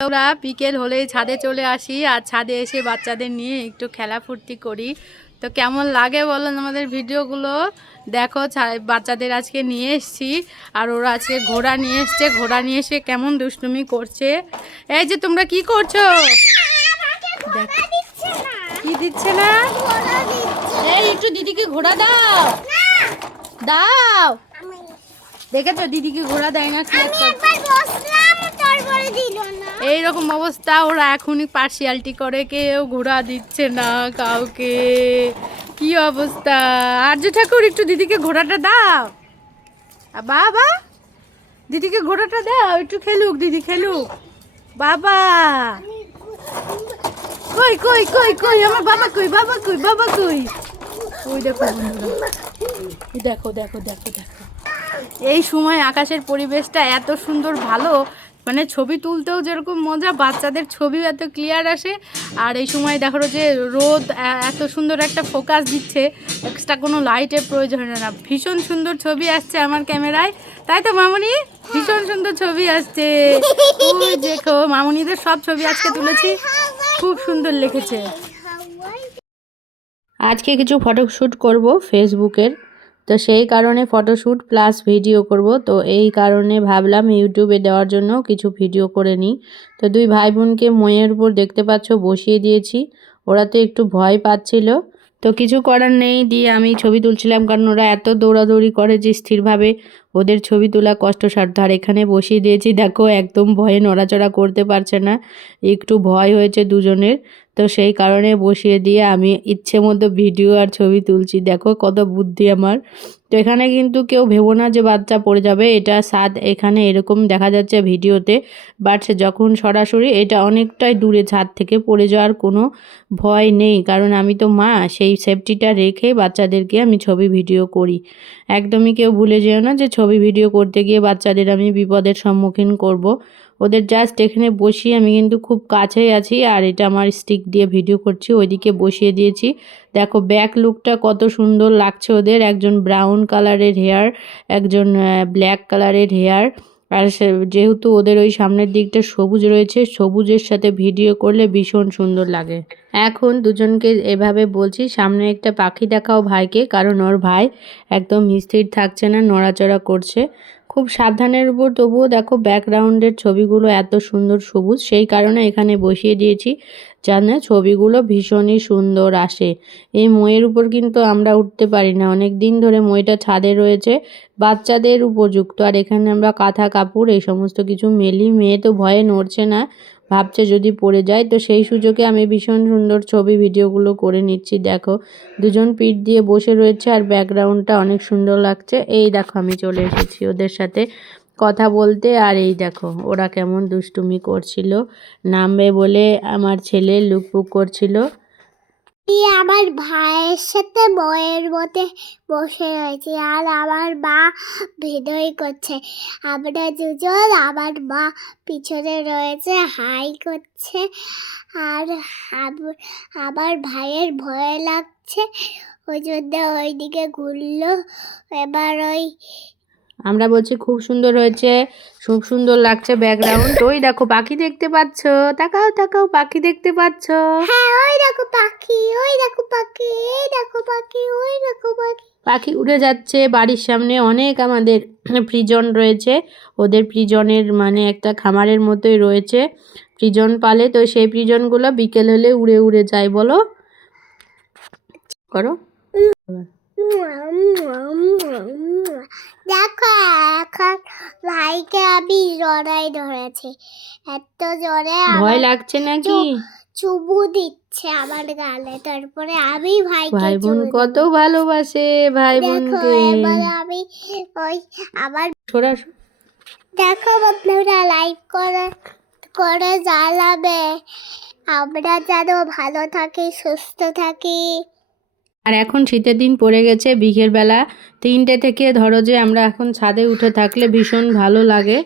আমরা বিকেল হলেই ছাদে চলে আসি আর ছাদে এসে বাচ্চাদের নিয়ে একটু খেলা ফুর্তি করি। তো কেমন লাগে বলেন আমাদের ভিডিওগুলো? দেখো বাচ্চাদের আজকে নিয়ে এসছি আর ওরা আজকে ঘোড়া নিয়ে এসছে। ঘোড়া নিয়ে এসে কেমন দুষ্টুমি করছে? এই যে তোমরা কি করছ? কি দিচ্ছে না? এই একটু দিদিকে ঘোড়া দাও। দাও। দেখেছ দিদিকে ঘোড়া দেয় না কি এইরকম অবস্থা, ওরা এখনই পার্সিয়ালিটি করে, কেউ ঘোড়া দিচ্ছে না কাউকে। কি অবস্থা? আর্য ঠাকুর, একটু দিদিকে ঘোড়াটা দাও। বাবা, দিদিকে ঘোড়াটা দাও, একটু খেলুক, দিদি খেলুক। বাবা। কই কই কই কই, আমার বাবা কই বাবা কই বাবা কই? ওই দেখো দেখো দেখো দেখো দেখো। এই সময় আকাশের পরিবেশটা এত সুন্দর, ভালো মানে ছবি তুলতেও যেরকম মজা বাচ্চাদের ছবিও এত ক্লিয়ার আসে। আর এই সময় দেখো যে রোদ এত সুন্দর একটা ফোকাস দিচ্ছে এক্সট্রা কোনো লাইটের প্রয়োজন হয় না। ভীষণ সুন্দর ছবি আসছে আমার ক্যামেরায়। তাই তো মামনি? ভীষণ সুন্দর ছবি আসছে। দেখো মামনিদের সব ছবি আজকে তুলেছি। খুব সুন্দর লিখেছে আজকে কিছু ফটোশ্যুট করব ফেসবুকের তো সেই কারণে ফটোশ্যুট প্লাস ভিডিও করব। তো এই কারণে ভাবলাম ইউটিউবে দেওয়ার জন্য কিছু ভিডিও করে নিই। তো দুই ভাই বোনকে মইয়ের উপর দেখতে পাচ্ছ, বসিয়ে দিয়েছি। ওরা তো একটু ভয় পাচ্ছিল। তো কিছু করার নেই, দিয়ে আমি ছবি তুলছিলাম কারণ ওরা এত দৌড়াদৌড়ি করে যে স্থিরভাবে ওদের ছবি তোলা কষ্টসাধ্য। আর এখানে বসিয়ে দিয়েছি, দেখো, একদম ভয়ে নড়াচড়া করতে পারছে না। একটু ভয় হয়েছে দুজনের। তো সেই কারণে বসিয়ে দিয়ে আমি ইচ্ছে মতো ভিডিও আর ছবি তুলছি। দেখো কত বুদ্ধি আমার। তো এখানে কিন্তু কেউ ভেবো না যে বাচ্চা পড়ে যাবে। এটা স্বাদ এখানে এরকম দেখা যাচ্ছে ভিডিওতে। বাট যখন সরাসরি এটা অনেকটাই দূরে, ছাদ থেকে পড়ে যাওয়ার কোনো ভয় নেই। কারণ আমি তো মা, সেই সেফটিটা রেখে বাচ্চাদেরকে আমি ছবি ভিডিও করি। একদমই কেউ ভুলে যেও না যে ছবি ভিডিও করতে গিয়ে বাচ্চাদের আমি বিপদের সম্মুখীন করব। ওদের জাস্ট এখানে বসিয়ে আমি কিন্তু খুব কাছেই আছি আর এটা আমার স্টিক দিয়ে ভিডিও করছি, ওইদিকে বসিয়ে দিয়েছি। দেখো ব্যাক লুকটা কত সুন্দর লাগছে ওদের, একজন ব্রাউন কালারের হেয়ার একজন ব্ল্যাক কালারের হেয়ার আর যেহেতু ওদের ওই সামনের দিকটা সবুজ রয়েছে, সবুজের সাথে ভিডিও করলে ভীষণ সুন্দর লাগে। এখন দুজনকে এভাবে বলছি, সামনে একটা পাখি দেখাও ভাইকে, কারণ ওর ভাই একদম স্থির থাকছে না, নড়াচড়া করছে। খুব সাবধানের উপর তবুও দেখো ব্যাকগ্রাউন্ডের ছবিগুলো এত সুন্দর সবুজ, সেই কারণে এখানে বসিয়ে দিয়েছি জানে ছবিগুলো ভীষণই সুন্দর আসে। এই মইয়ের উপর কিন্তু আমরা উঠতে পারি না, অনেক দিন ধরে মইটা ছাদে রয়েছে, বাচ্চাদের উপযুক্ত। আর এখানে আমরা কাঁথা কাপড়, এই সমস্ত কিছু মেলি, মেয়ে তো ভয়ে নড়ছে না। ভাবছে যদি পড়ে যায়, তো সেই সুযোগে আমি ভীষণ সুন্দর ছবি, ভিডিওগুলো করে নিচ্ছি। দেখো, দুজন পিঠ দিয়ে বসে রয়েছে আর ব্যাকগ্রাউন্ডটা অনেক সুন্দর লাগছে। এই দেখো, আমি চলে এসেছি ওদের সাথে কথা বলতে। আর এই দেখো, ওরা কেমন দুষ্টুমি করছিল। নামবে বলে আমার ছেলে লুকপুক করছিল। আমার ভাইয়ের সাথে বইয়ের মধ্যে বসে রয়েছে আর আমার মা ভিডিওই করছে। আমরা দুজন, আমার মা পিছনে রয়েছে, হাই করছে আর আমার ভাইয়ের ভয় লাগছে। ওই জন্য ওইদিকে ঘুরলো। এবার ওই আমরা বলছি খুব সুন্দর হয়েছে খুব সুন্দর লাগছে ব্যাকগ্রাউন্ড ওই দেখো পাখি দেখতে পাচ্ছ তাকাও তাকাও পাখি দেখতে পাচ্ছ হ্যাঁ ওই দেখো পাখি ওই দেখো পাখি এই দেখো পাখি ওই দেখো পাখি পাখি উড়ে যাচ্ছে বাড়ির সামনে অনেক আমাদের প্রিজন রয়েছে ওদের প্রিজনের মানে একটা খামারের মতোই রয়েছে প্রিজন পালে তো সেই প্রিজনগুলো বিকেল হলে উড়ে উড়ে যায় বলো করো দেখো এখন ভাইকে আমি জড়াই ধরেছি। এত জোরে ভয় লাগছে নাকি? চুমু দিচ্ছে আমার গালে। তারপরে আমি ভাইকে ভাই বোন কত ভালোবাসে ভাই দেখো বোনকে। এবার আমি ওই আমার ছোড়া দেখো বন্ধুরা লাইক করে করে জ্বালাবে। আমরা যেন ভালো থাকি সুস্থ থাকি। আর এখন শীতের দিন পড়ে গেছে বিঘের বিকেলবেলা তিনটে থেকে ধরো যে আমরা এখন ছাদে উঠে থাকলে ভীষণ ভালো লাগে।